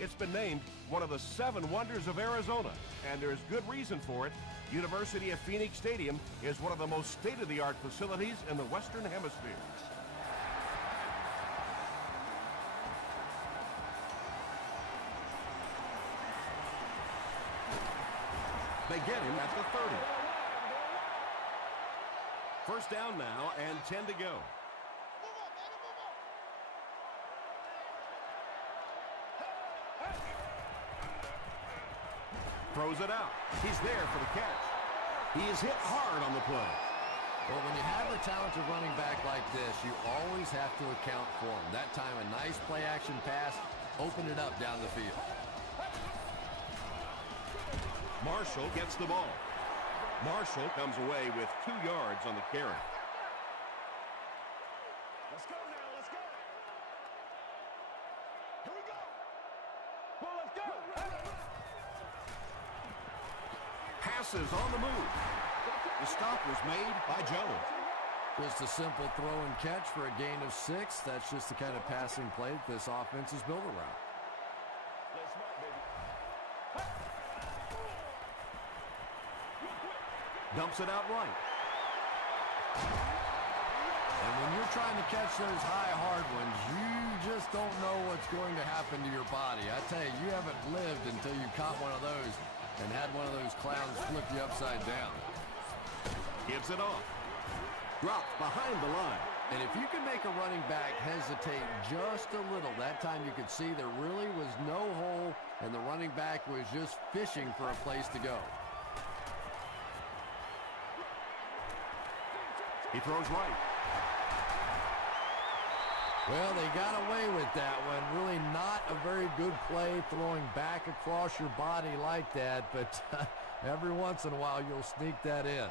It's been named one of the 7 wonders of Arizona, and there's good reason for it. University of Phoenix Stadium is one of the most state-of-the-art facilities in the Western Hemisphere. They get him at the 30. First down now and 10 to go. Throws it out. He's there for the catch. He is hit hard on the play. Well, when you have a talented running back like this, you always have to account for him. That time, a nice play-action pass opened it up down the field. Marshall gets the ball. Marshall comes away with 2 yards on the carry. Let's go now, let's go. Here we go. Well, let's go. Passes on the move. The stop was made by Jones. Just a simple throw and catch for a gain of 6. That's just the kind of passing play that this offense is built around. Let's smart, baby. Dumps it out right. And when you're trying to catch those high, hard ones, you just don't know what's going to happen to your body. I tell you, you haven't lived until you caught one of those and had one of those clowns flip you upside down. Gives it off. Dropped behind the line. And if you can make a running back hesitate just a little, that time you could see there really was no hole and the running back was just fishing for a place to go. He throws right. Well, they got away with that one. Really not a very good play throwing back across your body like that, but every once in a while you'll sneak that in.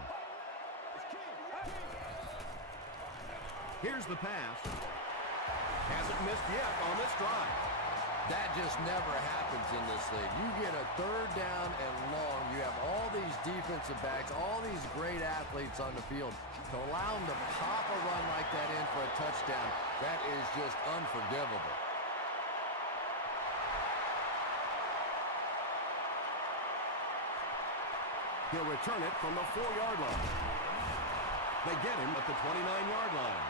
Here's the pass. Hasn't missed yet on this drive. That just never happens in this league. You get a 3rd down and long. You have all these defensive backs, all these great athletes on the field. To allow them to pop a run like that in for a touchdown, that is just unforgivable. He'll return it from the 4-yard line. They get him at the 29-yard line.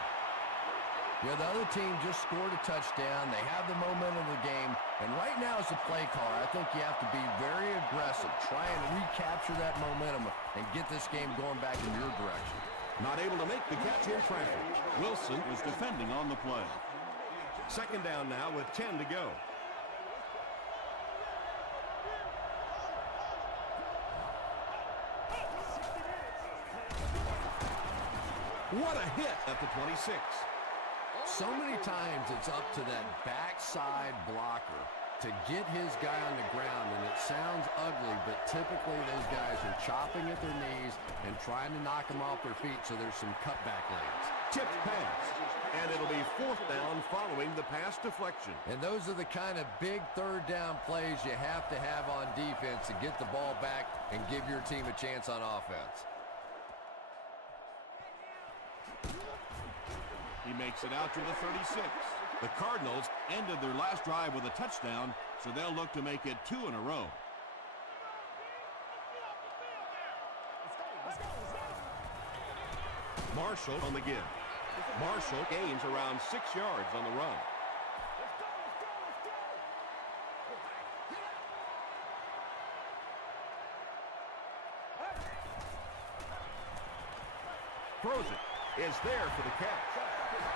Yeah, the other team just scored a touchdown. They have the momentum of the game. And right now as a play caller, I think you have to be very aggressive. Try and recapture that momentum and get this game going back in your direction. Not able to make the catch in traffic. Wilson is defending on the play. Second down now with 10 to go. What a hit at the 26. So many times it's up to that backside blocker to get his guy on the ground, and it sounds ugly, but typically those guys are chopping at their knees and trying to knock them off their feet, so there's some cutback lanes. Tipped pass, and it'll be 4th down following the pass deflection. And those are the kind of big 3rd down plays you have to have on defense to get the ball back and give your team a chance on offense. He makes it out to the 36. The Cardinals ended their last drive with a touchdown, so they'll look to make it 2 in a row. Marshall on the give. Marshall gains around 6 yards on the run. Throws it. Is there for the catch.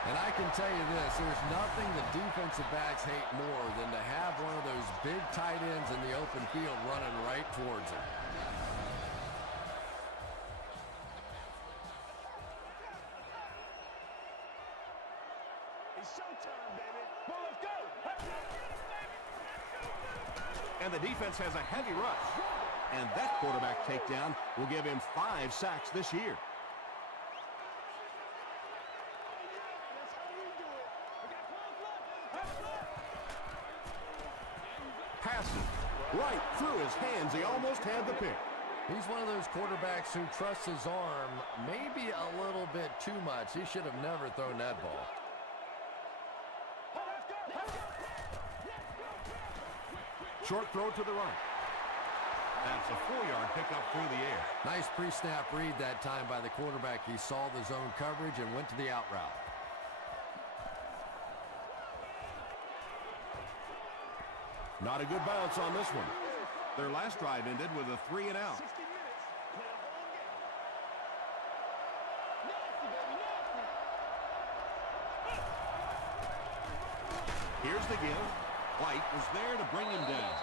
And I can tell you this, there's nothing the defensive backs hate more than to have one of those big tight ends in the open field running right towards him. It's showtime, baby. Well, let's go. And the defense has a heavy rush. And that quarterback takedown will give him 5 sacks this year. Passes right through his hands. He almost had the pick. He's one of those quarterbacks who trusts his arm maybe a little bit too much. He should have never thrown that ball. Short throw to the right. That's a 4-yard pickup through the air. Nice pre-snap read that time by the quarterback. He saw the zone coverage and went to the out route. Not a good bounce on this one. Their last drive ended with a 3 and out. 60 minutes. Play a whole game. Here's the give. White was there to bring him down.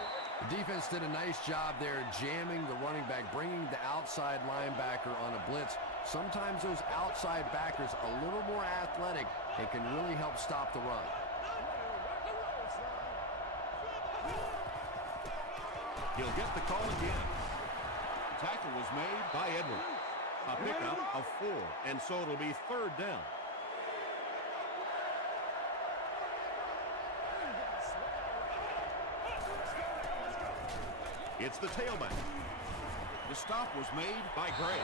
The defense did a nice job there jamming the running back, bringing the outside linebacker on a blitz. Sometimes those outside backers a little more athletic and can really help stop the run. He'll get the call again. Tackle was made by Edwards. A pickup of 4, and so it'll be 3rd down. It's the tailback. The stop was made by Gray.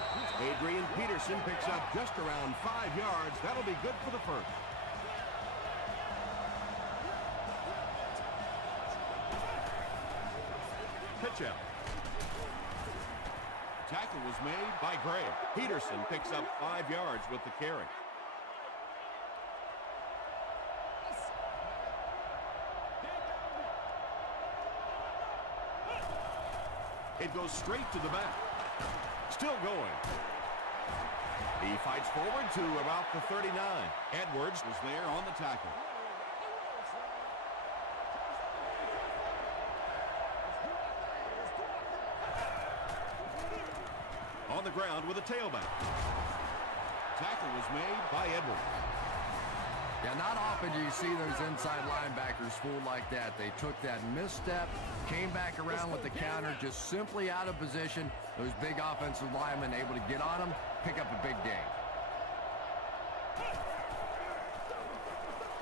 Adrian Peterson picks up just around 5 yards. That'll be good for the first. Pitch out. Tackle was made by Gray. Peterson picks up 5 yards with the carry. It goes straight to the back. Still going. He fights forward to about the 39. Edwards was there on the tackle. On the ground with a tailback. Tackle was made by Edwards. Yeah, not often do you see those inside linebackers fooled like that. They took that misstep, came back around with the counter, just simply out of position. Those big offensive linemen able to get on them, pick up a big gain.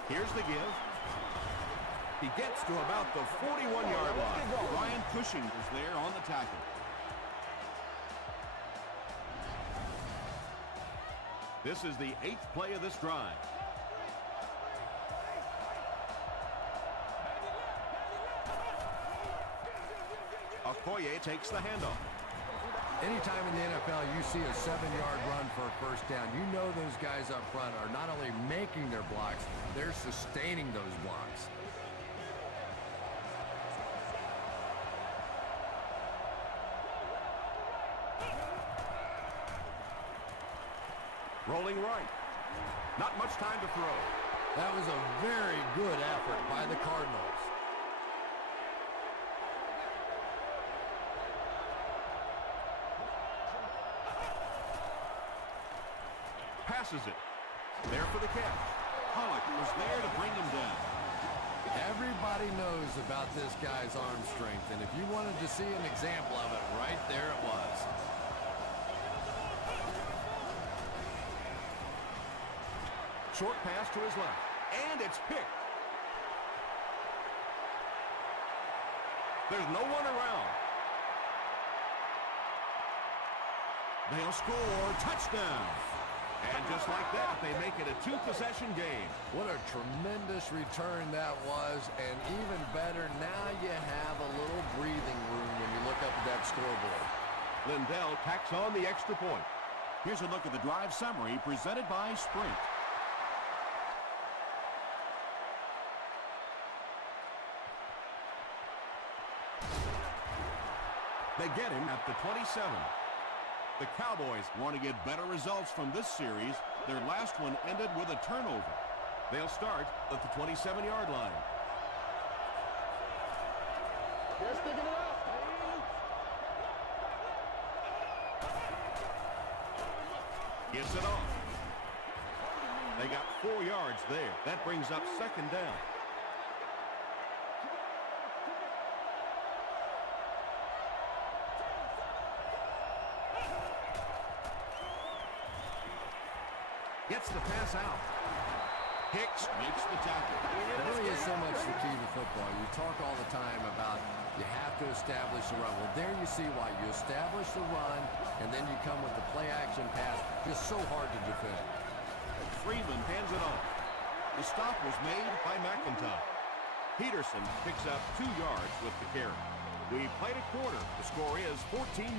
Here's the give. He gets to about the 41-yard line. Ryan Cushing is there on the tackle. This is the 8th play of this drive. Okoye takes the handoff. Anytime in the NFL you see a 7-yard run for a first down, you know those guys up front are not only making their blocks, they're sustaining those blocks. Rolling right. Not much time to throw. That was a very good effort by the Cardinals. Passes it. There for the catch. Pollock was there to bring him down. Everybody knows about this guy's arm strength, and if you wanted to see an example of it, right there it was. Short pass to his left. And it's picked. There's no one around. They'll score. Touchdown. And just like that, they make it a 2-possession game. What a tremendous return that was, and even better, now you have a little breathing room when you look up at that scoreboard. Lindell tacks on the extra point. Here's a look at the drive summary presented by Sprint. They get him at the 27. The Cowboys want to get better results from this series. Their last one ended with a turnover. They'll start at the 27-yard line. They're sticking it out. Gets it off. They got 4 yards there. That brings up 2nd down. Gets the pass out. Hicks makes the tackle. It really is so much the key to football. You talk all the time about you have to establish the run. Well, there you see why. You establish the run, and then you come with the play-action pass. Just so hard to defend. Freeman hands it off. The stop was made by McIntyre. Peterson picks up 2 yards with the carry. We played a quarter. The score is 14-0.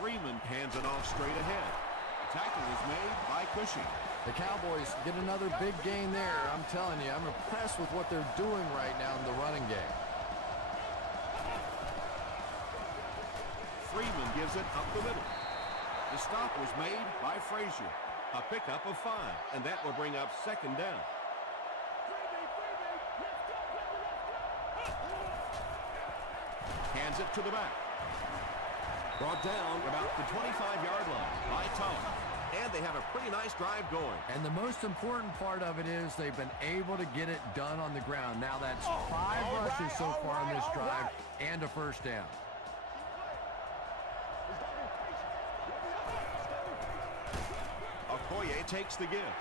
Freeman hands it off straight ahead. The tackle is made by Cushing. The Cowboys get another big gain there. I'm telling you, I'm impressed with what they're doing right now in the running game. Freeman gives it up the middle. The stop was made by Frazier. A pickup of 5, and that will bring up 2nd down. Hands it to the back. Brought down about the 25-yard line by Tom. And they have a pretty nice drive going. And the most important part of it is they've been able to get it done on the ground. Now that's 5 rushes so far on this drive and a 1st down. Okoye takes the give.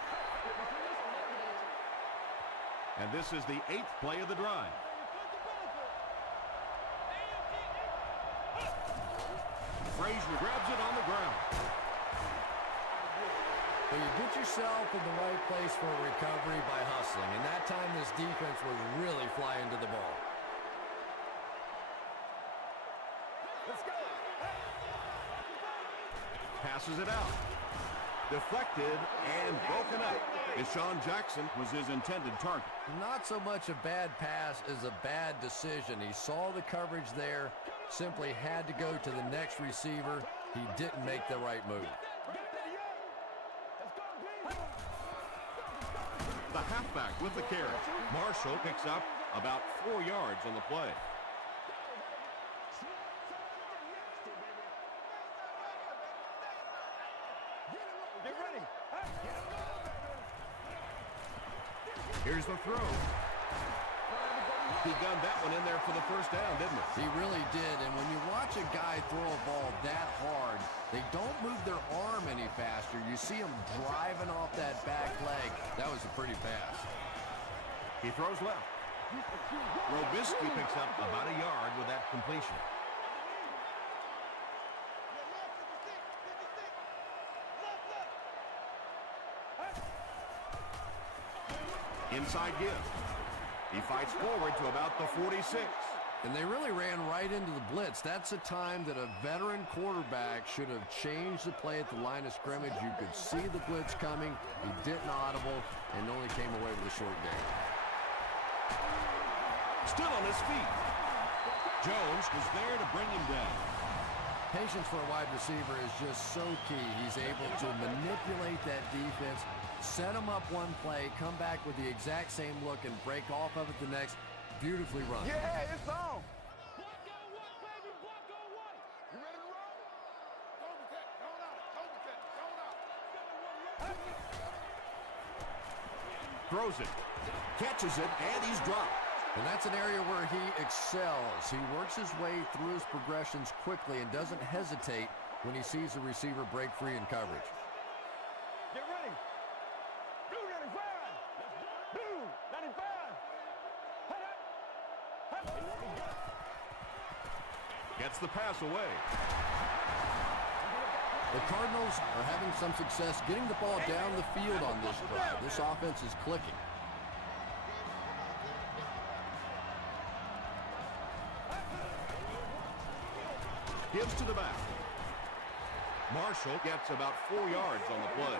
And this is the 8th play of the drive. Frazier grabs it on the ground. So you get yourself in the right place for a recovery by hustling. And that time this defense was really flying to the ball. Let's go. Passes it out. Deflected and broken up. Deshaun Jackson was his intended target. Not so much a bad pass as a bad decision. He saw the coverage there, simply had to go to the next receiver. He didn't make the right move. The halfback with the carry. Marshall picks up about 4 yards on the play. Get ready. Here's the throw. He gunned that one in there for the 1st down, didn't he? He really did, and when you watch a guy throw a ball that hard, they don't move their arm any faster. You see him driving off that back leg. That was a pretty pass. He throws left. Robisky picks up about a yard with that completion. Inside give. He fights forward to about the 46. And they really ran right into the blitz. That's a time that a veteran quarterback should have changed the play at the line of scrimmage. You could see the blitz coming. He didn't audible and only came away with a short gain. Still on his feet. Jones was there to bring him down. Patience for a wide receiver is just so key. He's able to manipulate that defense, set them up one play, come back with the exact same look, and break off of it the next. Beautifully run. Yeah, it's on. Block on one, baby. Block on one. You ready to roll? Overcut. Going out. Overcut. Going out. Throws it. Catches it, and he's dropped. And that's an area where he excels. He works his way through his progressions quickly and doesn't hesitate when he sees the receiver break free in coverage. Get ready. Blue 95. Blue 95. Gets the pass away. The Cardinals are having some success getting the ball down the field on this drive. This offense is clicking. Gives to the back. Marshall gets about 4 yards on the play.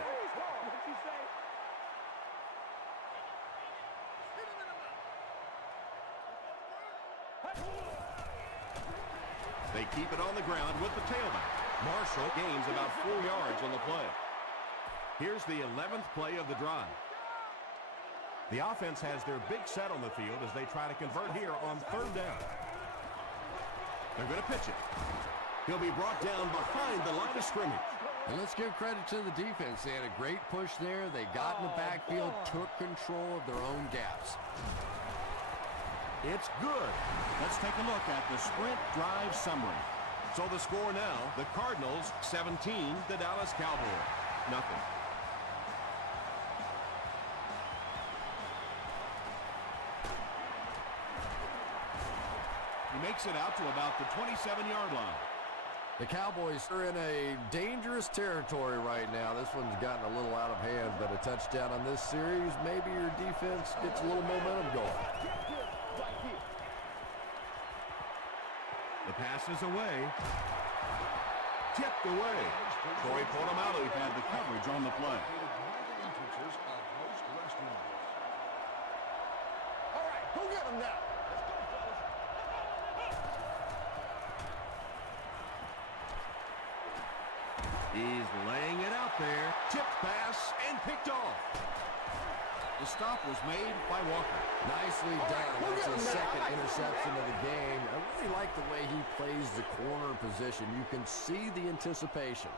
They keep it on the ground with the tailback. Marshall gains about 4 yards on the play. Here's the 11th play of the drive. The offense has their big set on the field as they try to convert here on 3rd down. They're going to pitch it. He'll be brought down behind the line of scrimmage. And let's give credit to the defense. They had a great push there. They got in the backfield, took control of their own gaps. It's good. Let's take a look at the sprint drive summary. So the score now, the Cardinals 17, the Dallas Cowboys nothing. He makes it out to about the 27-yard line. The Cowboys are in a dangerous territory right now. This one's gotten a little out of hand, but a touchdown on this series, maybe your defense gets a little momentum going. The pass is away. Tipped away. Troy Polamalu had the coverage on the play. All right, go get him now. He's laying it out there. Tipped pass and picked off. The stop was made by Walker. Nicely done. That's his second interception of the game. I really like the way he plays the corner position. You can see the anticipation.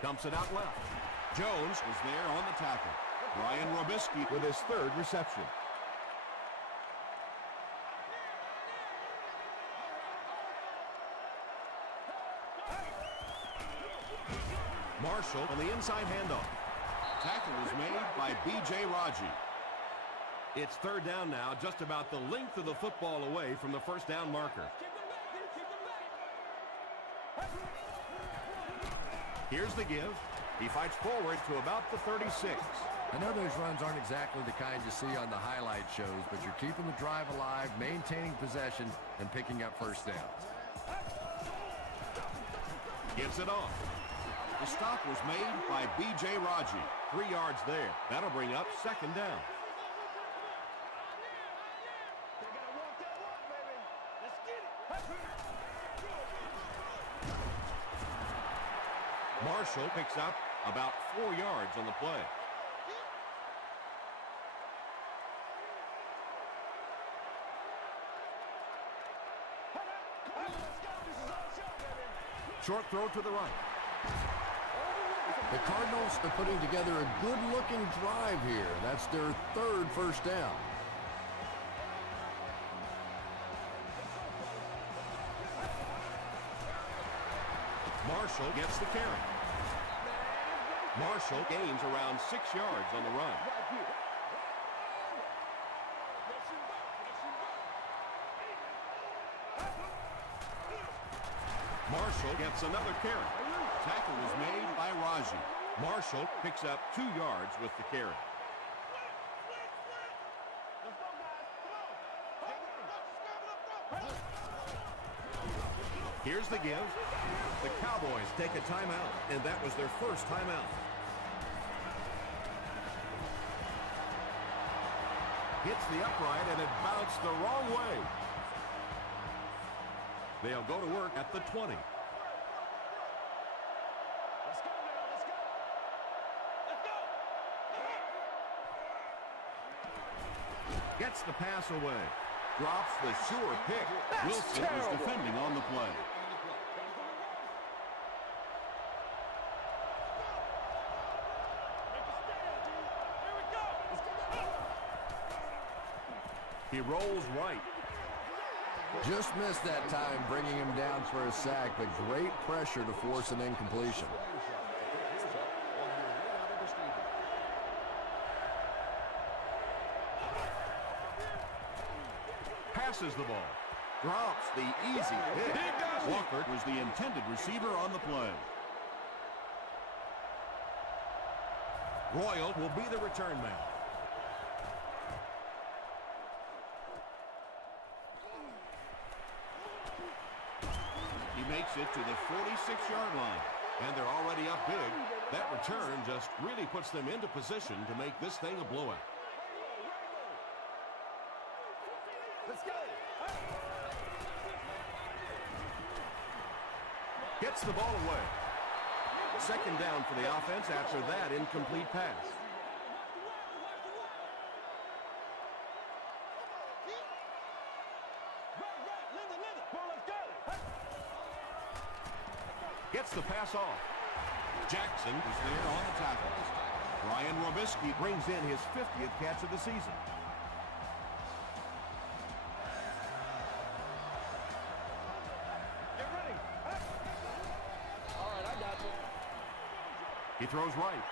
Dumps it out left. Jones was there on the tackle. Brian Robisky with his third reception. Marshall on the inside handoff. Tackle is made by B.J. Raji. It's third down now, just about the length of the football away from the first down marker. Here's the give. He fights forward to about the 36. I know those runs aren't exactly the kind you see on the highlight shows, but you're keeping the drive alive, maintaining possession, and picking up first downs. Gets it off. The stop was made by B.J. Raji. 3 yards there. That'll bring up second down. Marshall picks up about 4 yards on the play. Short throw to the right. The Cardinals are putting together a good-looking drive here. That's their third first down. Marshall gets the carry. Marshall gains around 6 yards on the run. Marshall gets another carry. Tackle was made by Raji. Marshall picks up 2 yards with the carry. Here's the give. The Cowboys take a timeout, and that was their first timeout. Hits the upright, and it bounced the wrong way. They'll go to work at the 20. Gets the pass away. Drops the sure pick. Wilson was defending on the play. He rolls right. Just missed that time, bringing him down for a sack, but great pressure to force an incompletion. Passes the ball. Drops the easy hit. Walker was the intended receiver on the play. Royal will be the return man. He makes it to the 46-yard line, and they're already up big. That return just really puts them into position to make this thing a blowout. Let's go. Gets the ball away. Second down for the offense after that incomplete pass. Gets the pass off. Jackson is there on the tackle. Brian Robisky brings in his 50th catch of the season. Get ready. All right, I got you. He throws right.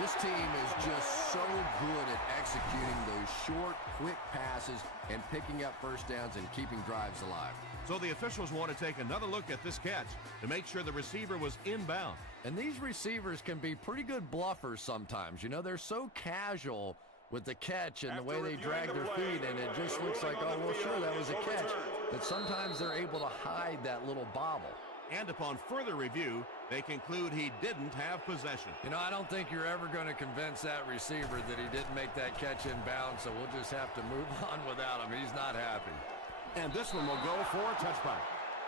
This team is just so good at executing those short, quick passes and picking up first downs and keeping drives alive. So the officials want to take another look at this catch to make sure the receiver was inbound. And these receivers can be pretty good bluffers sometimes. You know, they're so casual with the catch and the way they drag their feet, and it just looks like, oh, well, sure, that was a catch. But sometimes they're able to hide that little bobble. And upon further review, they conclude he didn't have possession. You know, I don't think you're ever going to convince that receiver that he didn't make that catch in bounds, so we'll just have to move on without him. He's not happy. And this one will go for a touchback.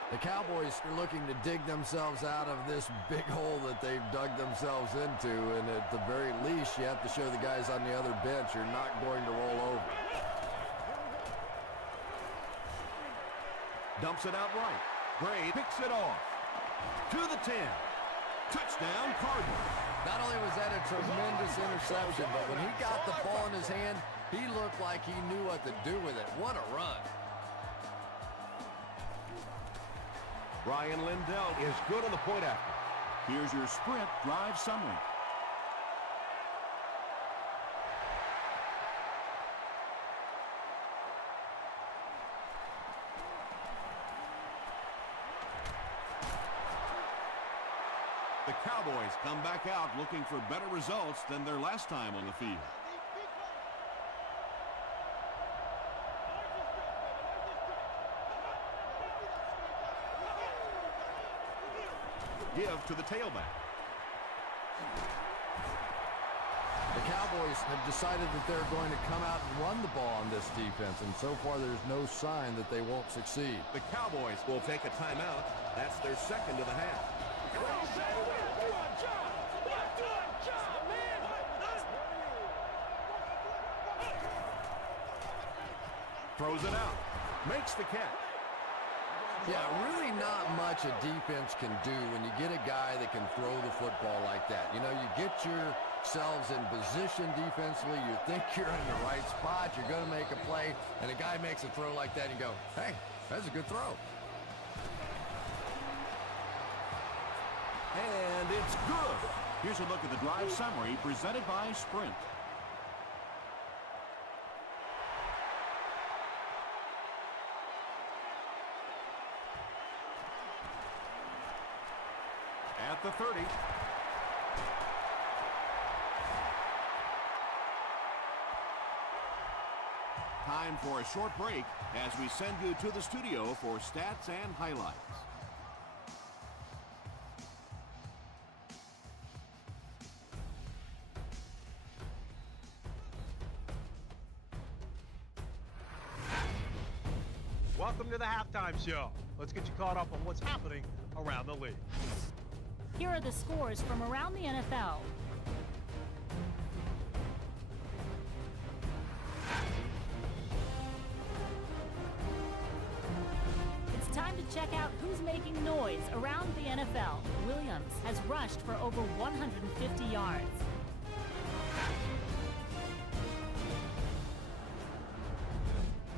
The Cowboys are looking to dig themselves out of this big hole that they've dug themselves into, and at the very least, you have to show the guys on the other bench you're not going to roll over. Dumps it out right. Gray picks it off. To the 10. Touchdown, Cardinals. Not only was that a tremendous interception, but when he got the ball in his hand, he looked like he knew what to do with it. What a run. Brian Lindell is good on the point after. Here's your sprint drive summary. The Cowboys come back out looking for better results than their last time on the field. Give to the tailback. The Cowboys have decided that they're going to come out and run the ball on this defense, and so far there's no sign that they won't succeed. The Cowboys will take a timeout. That's their second of the half. Throws it out. Makes the catch. Yeah, really not much a defense can do when you get a guy that can throw the football like that. You know, you get yourselves in position defensively, you think you're in the right spot, you're going to make a play, and a guy makes a throw like that, and you go, hey, that's a good throw. And it's good. Here's a look at the drive summary presented by Sprint. At the 30. Time for a short break as we send you to the studio for stats and highlights. Welcome to the halftime show. Let's get you caught up on what's happening around the league. Here are the scores from around the NFL. It's time to check out who's making noise around the NFL. Williams has rushed for over 150 yards.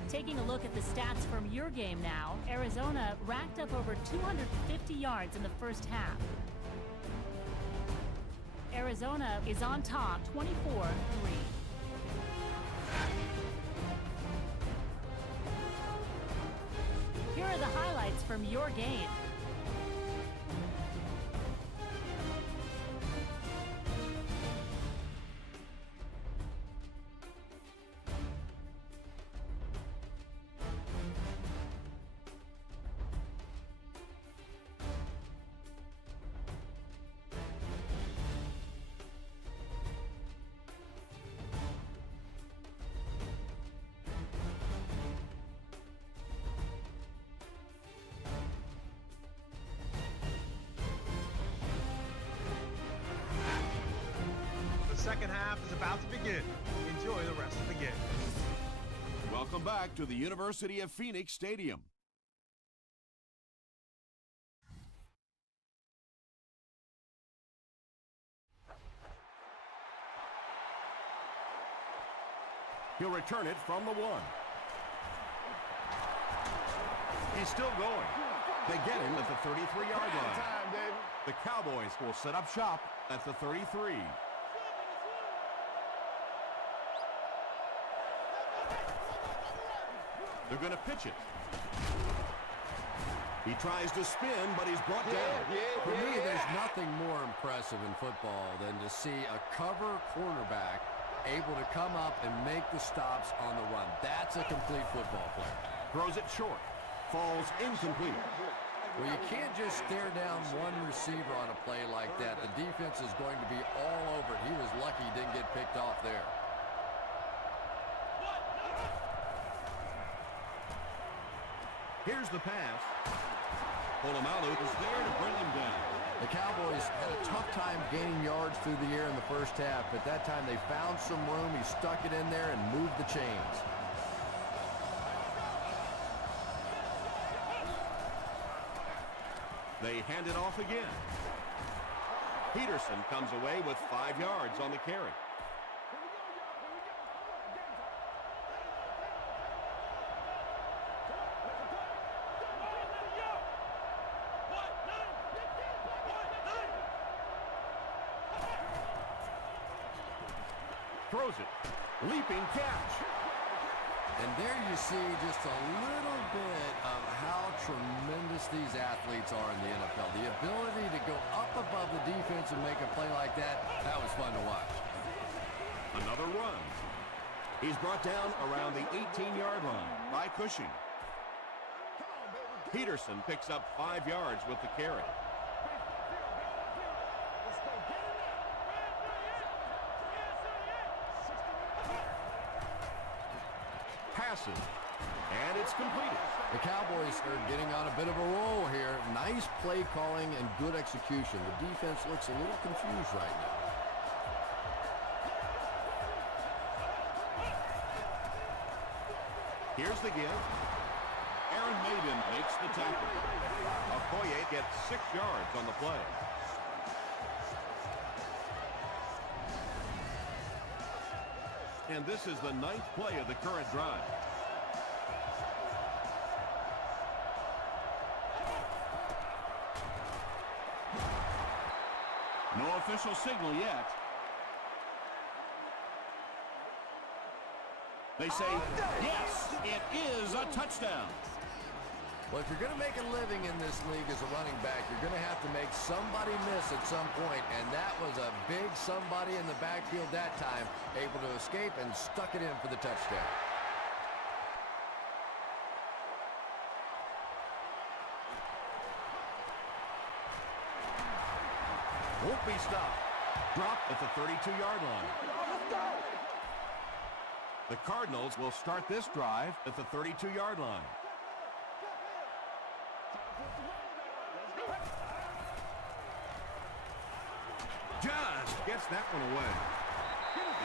Taking a look at the stats from your game now, Arizona racked up over 250 yards in the first half. Arizona is on top, 24-3. Here are the highlights from your game. The second half is about to begin. Enjoy the rest of the game. Welcome back to the University of Phoenix Stadium. He'll return it from the 1. He's still going. They get him at the 33-yard line. The Cowboys will set up shop at the 33. They're going to pitch it. He tries to spin, but he's brought down. For me, there's nothing more impressive in football than to see a cover cornerback able to come up and make the stops on the run. That's a complete football player. Throws it short. Falls incomplete. Well, you can't just stare down one receiver on a play like that. The defense is going to be all over it. He was lucky he didn't get picked off there. Here's the pass. Polamalu is there to bring him down. The Cowboys had a tough time gaining yards through the air in the first half, but that time they found some room. He stuck it in there and moved the chains. They hand it off again. Peterson comes away with 5 yards on the carry. Throws it. Leaping catch. And there you see just a little bit of how tremendous these athletes are in the NFL. The ability to go up above the defense and make a play like that, that was fun to watch. Another run. He's brought down around the 18-yard line by Cushing. Peterson picks up 5 yards with the carry. Passes, and it's completed. The Cowboys are getting on a bit of a roll here. Nice play calling and good execution. The defense looks a little confused right now. Here's the give. Aaron Maiden makes the tackle. Okoye gets 6 yards on the play. And this is the 9th play of the current drive. No official signal yet. They say, yes, it is a touchdown. Well, if you're going to make a living in this league as a running back, you're going to have to make somebody miss at some point, and that was a big somebody in the backfield that time, able to escape and stuck it in for the touchdown. Won't be stopped. Dropped at the 32-yard line. The Cardinals will start this drive at the 32-yard line. Just gets that one away.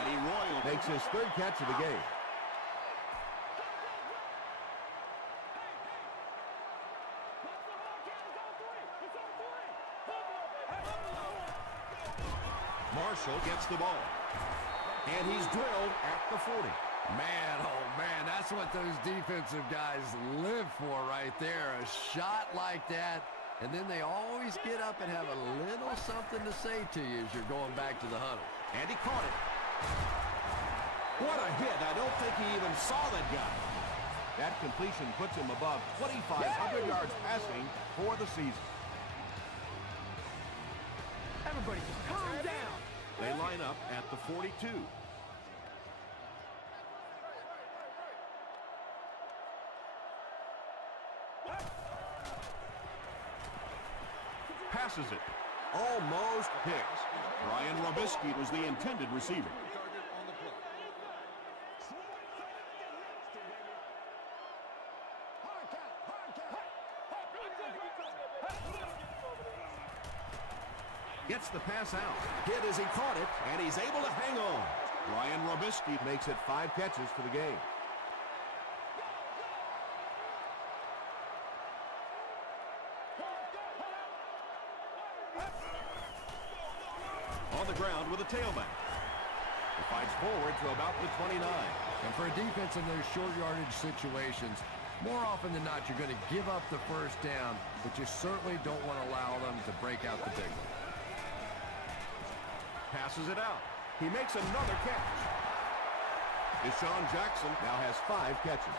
Eddie Royal Makes his 3rd catch of the game. Marshall gets the ball. And he's drilled at the 40. Man, oh man, that's what those defensive guys live for right there. A shot like that, and then they always get up and have a little something to say to you as you're going back to the huddle. And he caught it. What a hit. I don't think he even saw that guy. That completion puts him above 2,500 yards passing for the season. Everybody, calm down. They line up at the 42. Passes it. Almost picked. Brian Robisky was the intended receiver. Gets the pass out. Hit as he caught it, and he's able to hang on. Brian Robisky Makes it 5 catches for the game. On the ground with a tailback. He fights forward to about the 29. And for a defense in those short yardage situations, more often than not, you're going to give up the first down, but you certainly don't want to allow them to break out the big one. Passes it out. He makes another catch. Deshaun Jackson now has 5 catches.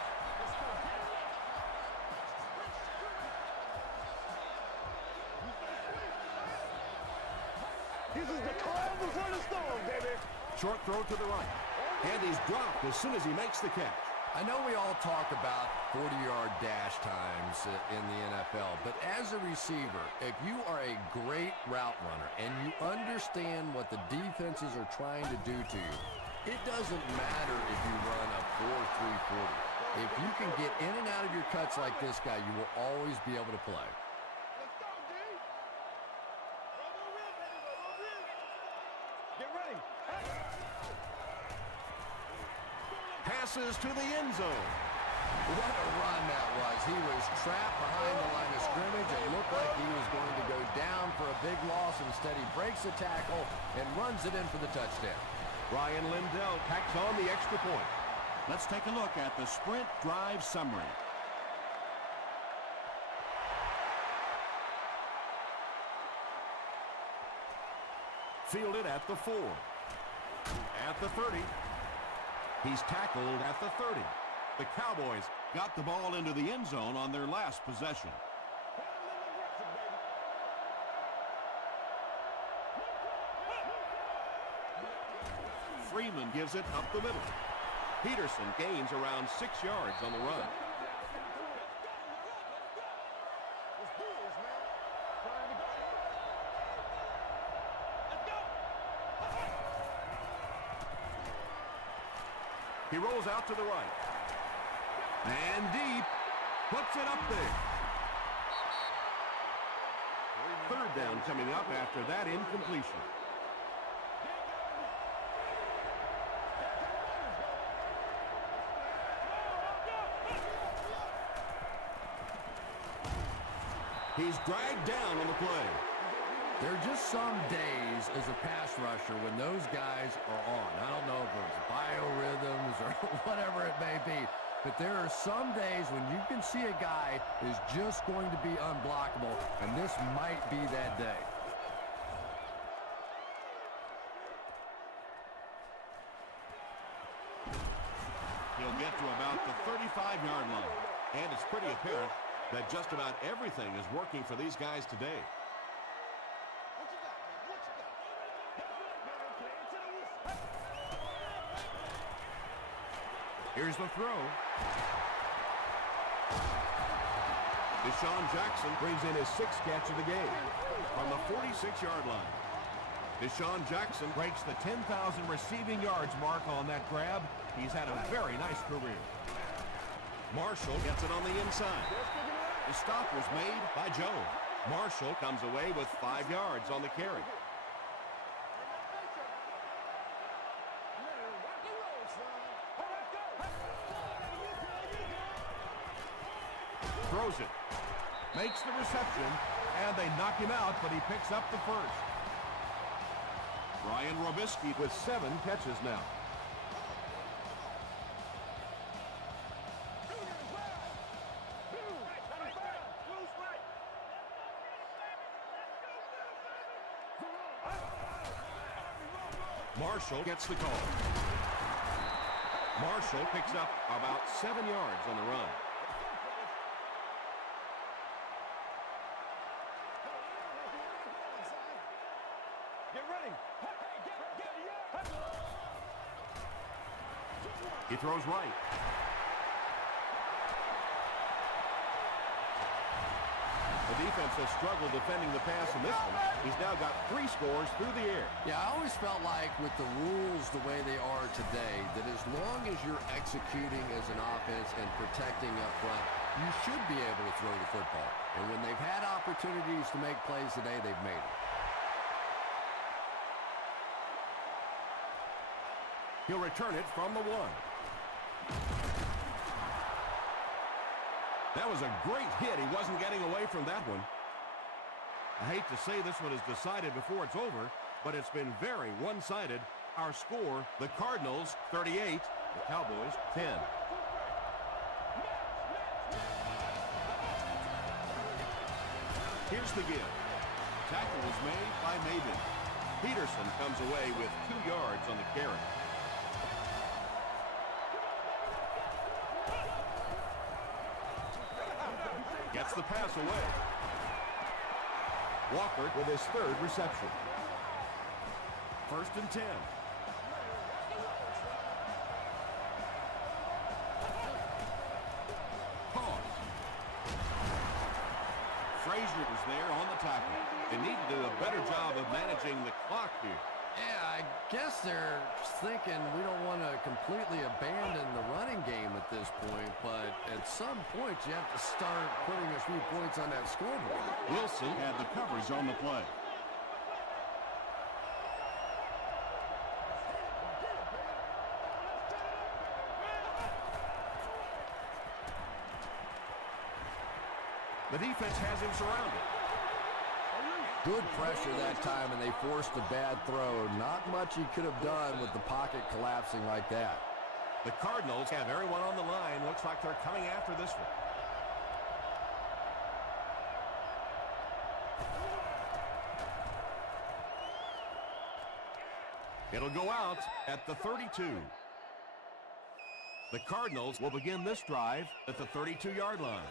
before the storm, baby. Short throw to the right. And he's dropped as soon as he makes the catch. I know we all talk about 40-yard dash times in the NFL, but as a receiver, if you are a great route runner and you understand what the defenses are trying to do to you, it doesn't matter if you run a 4.340. If you can get in and out of your cuts like this guy, you will always be able to play. Let's go, D. Get ready. Passes to the end zone. What a run that was. He was trapped behind the line of scrimmage. It looked like he was going to go down for a big loss. Instead, he breaks the tackle and runs it in for the touchdown. Ryan Lindell tacks on the extra point. Let's take a look at the sprint drive summary. Fielded at the 4. At the 30. He's tackled at the 30. The Cowboys got the ball into the end zone on their last possession. Freeman gives it up the middle. Peterson gains around 6 yards on the run. He rolls out to the right. And deep. Puts it up there. Third down coming up after that incompletion. He's dragged down on the play. There are just some days as a pass rusher when those guys are on. I don't know if it's biorhythms or whatever it may be, but there are some days when you can see a guy is just going to be unblockable, and this might be that day. He'll get to about the 35-yard line. And it's pretty apparent that just about everything is working for these guys today. Here's the throw. Deshaun Jackson brings in his 6th catch of the game from the 46-yard line. Deshaun Jackson breaks the 10,000 receiving yards mark on that grab. He's had a very nice career. Marshall gets it on the inside. The stop was made by Jones. Marshall comes away with 5 yards on the carry. Throws it. Makes the reception, and they knock him out, but he picks up the first. Brian Robisky with 7 catches now. Marshall gets the call. Marshall picks up about 7 yards on the run. Get ready. He throws right. The defense has struggled defending the pass in this one. He's now got 3 scores through the air. Yeah, I always felt like with the rules the way they are today, that as long as you're executing as an offense and protecting up front, you should be able to throw the football. And when they've had opportunities to make plays today, they've made it. He'll return it from the 1. That was a great hit. He wasn't getting away from that one. I hate to say this one is decided before it's over, but it's been very one-sided. Our score, the Cardinals 38, the Cowboys 10. Here's the give. Tackle was made by Maven. Peterson comes away with 2 yards on the carry. Gets the pass away. Walker with his 3rd reception. First and 10. Pause. Frazier was there on the tackle. They need to do a better job of managing the clock here. Yeah, I guess they're thinking we don't want to completely abandon the running game at this point, but at some point you have to start putting a few points on that scoreboard. Wilson had the coverage on the play. The defense has him surrounded. Good pressure that time, and they forced a bad throw. Not much he could have done with the pocket collapsing like that. The Cardinals have everyone on the line. Looks like they're coming after this one. It'll go out at the 32. The Cardinals will begin this drive at the 32-yard line.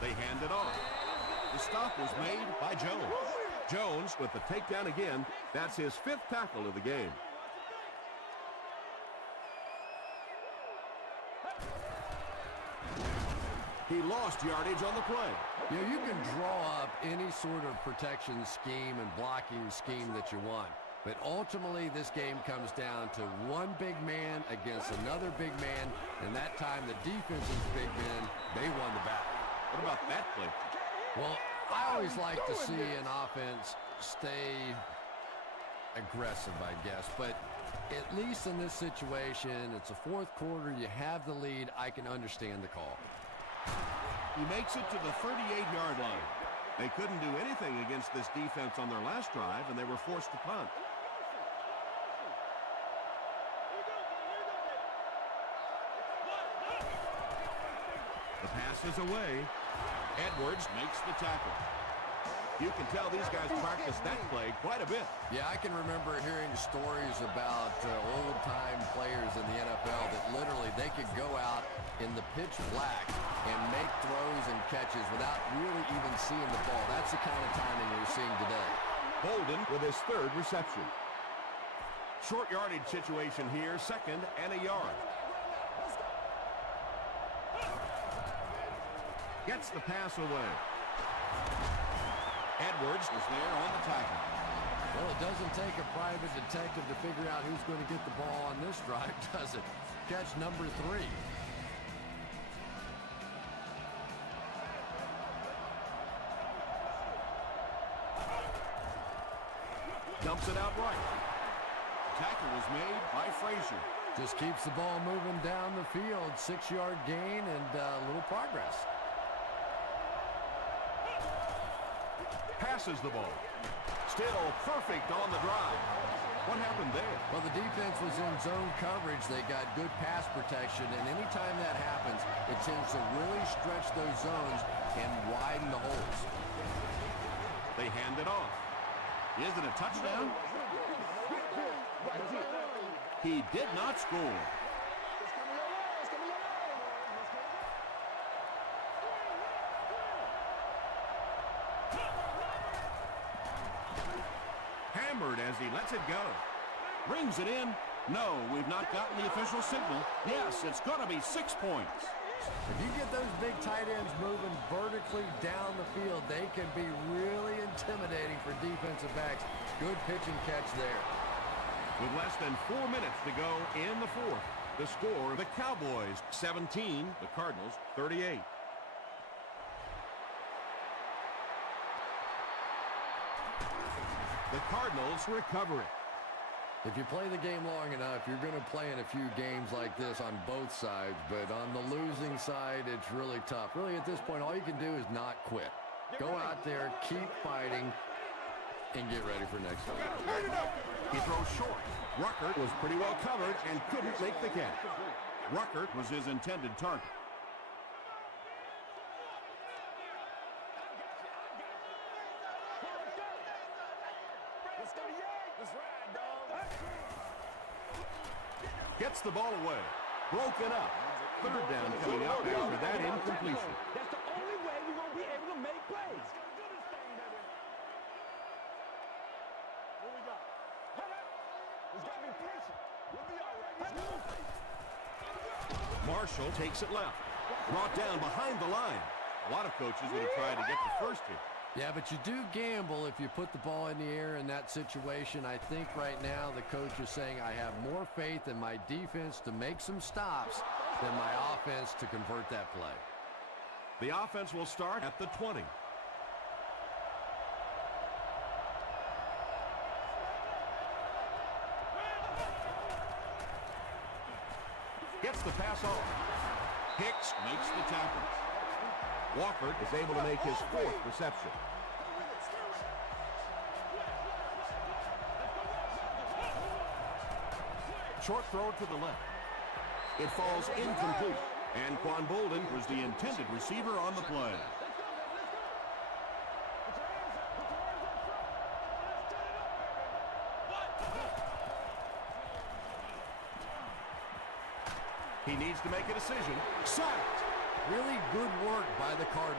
They hand it off. The stop was made by Jones. Jones with the takedown again. That's his 5th tackle of the game. He lost yardage on the play. You know, you can draw up any sort of protection scheme and blocking scheme that you want. But ultimately, this game comes down to one big man against another big man. And that time, the defense's big men, they won the battle. What about that play? Well, I always like to see an offense stay aggressive, I guess. But at least in this situation, it's a 4th quarter. You have the lead. I can understand the call. He makes it to the 38-yard line. They couldn't do anything against this defense on their last drive, and they were forced to punt. The pass is away. Edwards makes the tackle. You can tell these guys practice that play quite a bit. Yeah, I can remember hearing stories about old-time players in the NFL that literally they could go out in the pitch black and make throws and catches without really even seeing the ball. That's the kind of timing we're seeing today. Bolden with his 3rd reception. Short yardage situation here, 2nd and a yard. Gets the pass away. Edwards was there on the tackle. Well, it doesn't take a private detective to figure out who's going to get the ball on this drive, does it? Catch number 3. Dumps it out right. Tackle was made by Frazier. Just keeps the ball moving down the field. 6-yard gain and a little progress. Passes the ball. Still perfect on the drive. What happened there? Well, the defense was in zone coverage. They got good pass protection, and anytime that happens, it tends to really stretch those zones and widen the holes. They hand it off. Is it a touchdown? He did not score. Hammered as he lets it go. Brings it in. No, we've not gotten the official signal. Yes, it's going to be 6 points. If you get those big tight ends moving vertically down the field, they can be really intimidating for defensive backs. Good pitch and catch there. With less than 4 minutes to go in the 4th, the score, the Cowboys 17, the Cardinals 38. The Cardinals recover it. If you play the game long enough, you're going to play in a few games like this on both sides, but on the losing side, it's really tough. Really, at this point, all you can do is not quit. Go out there, keep fighting, and get ready for next time. He throws short. Ruckert was pretty well covered and couldn't make the catch. Ruckert was his intended target. Gets the ball away. Broken up. 3rd down coming up after that incompletion. That's the only way we're going to be able to make plays. Marshall takes it left. Brought down behind the line. A lot of coaches would have tried to get the first here. Yeah, but you do gamble if you put the ball in the air in that situation. I think right now the coach is saying I have more faith in my defense to make some stops than my offense to convert that play. The offense will start at the 20. Gets the pass off. Hicks makes the tackle. Walker is able to make his 4th reception. Short throw to the left. It falls incomplete. And Quan Bolden was the intended receiver on the play. He needs to make a decision. Sacked. Really good work by the Cardinals.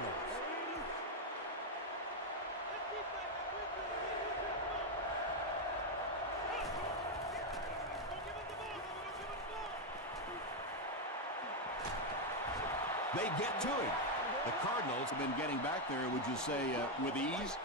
They get to him. The Cardinals have been getting back there, would you say, with ease?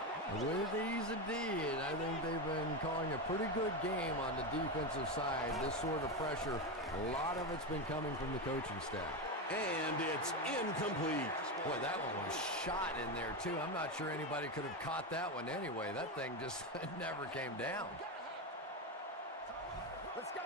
With ease indeed. I think they've been calling a pretty good game on the defensive side. This sort of pressure, a lot of it's been coming from the coaching staff. And it's incomplete. Boy, that one was shot in there, too. I'm not sure anybody could have caught that one anyway. That thing just never came down. Let's go.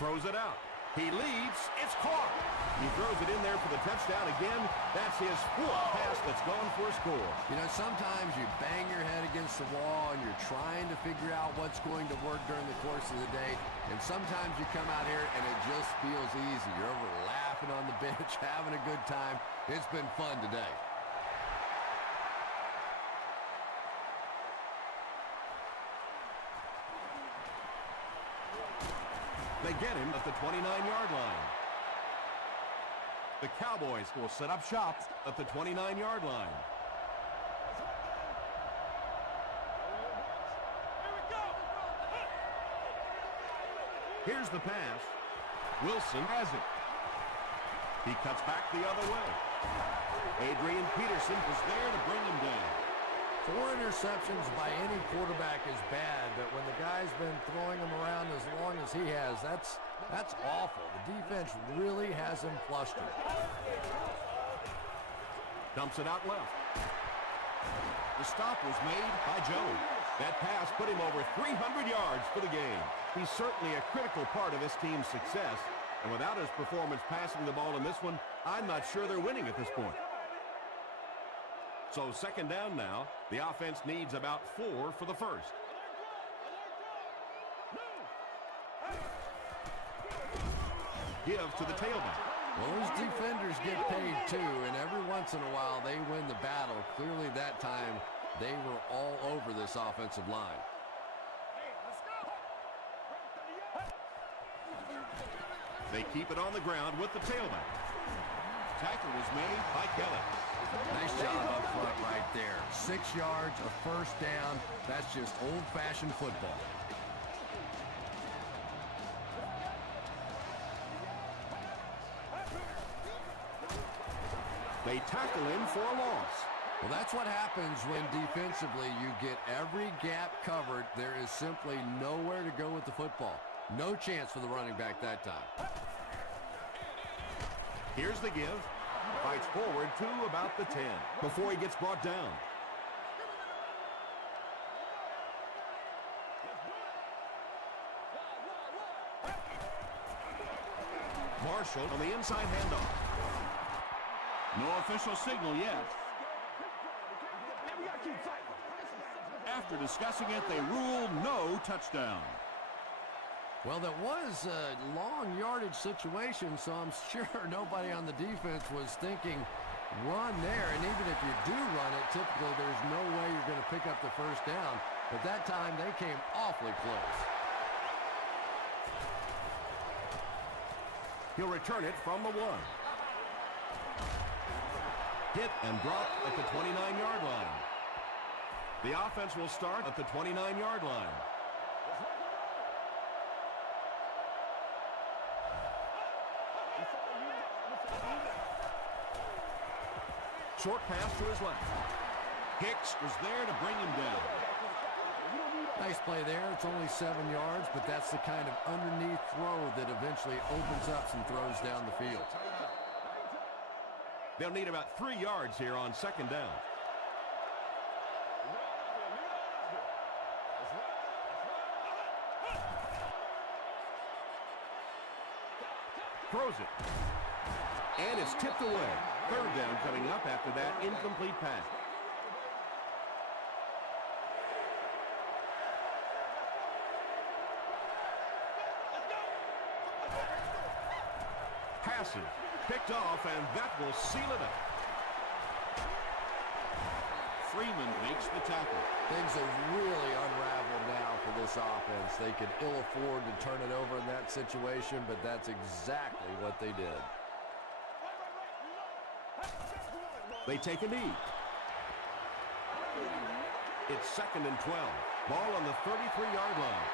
Throws it out. He leads. It's caught. He throws it in there for the touchdown again. That's his 4th pass that's gone for a score. You know, sometimes you bang your head against the wall and you're trying to figure out what's going to work during the course of the day. And sometimes you come out here and it just feels easy. You're over laughing on the bench, having a good time. It's been fun today. They get him at the 29-yard line. The Cowboys will set up shop at the 29-yard line. Here's the pass. Wilson has it. He cuts back the other way. Adrian Peterson was there to bring him down. 4 interceptions by any quarterback is bad, but when the guy's been throwing them around as long as he has, that's awful. The defense really has him flustered. Dumps it out left. The stop was made by Jones. That pass put him over 300 yards for the game. He's certainly a critical part of this team's success, and without his performance passing the ball in this one, I'm not sure they're winning at this point. So 2nd down now. The offense needs about 4 for the first. Give to the tailback. Well, those defenders get paid too, and every once in a while they win the battle. Clearly that time they were all over this offensive line. They keep it on the ground with the tailback. Tackle was made by Kelly. Nice job up front right there. 6 yards, a 1st down. That's just old-fashioned football. They tackle him for a loss. Well, that's what happens when defensively you get every gap covered. There is simply nowhere to go with the football. No chance for the running back that time. Here's the give. Fights forward to about the 10 before he gets brought down. Marshall on the inside handoff. No official signal yet. After discussing it, they ruled no touchdown. Well, that was a long yardage situation, so I'm sure nobody on the defense was thinking run there. And even if you do run it, typically there's no way you're going to pick up the 1st down. But that time they came awfully close. He'll return it from the 1. Hit and drop at the 29-yard line. The offense will start at the 29-yard line. Short pass to his left. Hicks was there to bring him down. Nice play there. It's only 7 yards, but that's the kind of underneath throw that eventually opens up some throws down the field. They'll need about 3 yards here on second down. Throws it. And it's tipped away. Third down coming up after that incomplete pass. Passes. Picked off, and that will seal it up. Freeman makes the tackle. Things have really unraveled now for this offense. They could ill afford to turn it over in that situation, but that's exactly what they did. They take a knee. It's 2nd and 12. Ball on the 33-yard line.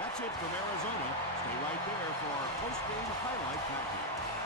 That's it from Arizona. Stay right there for our post-game highlight package.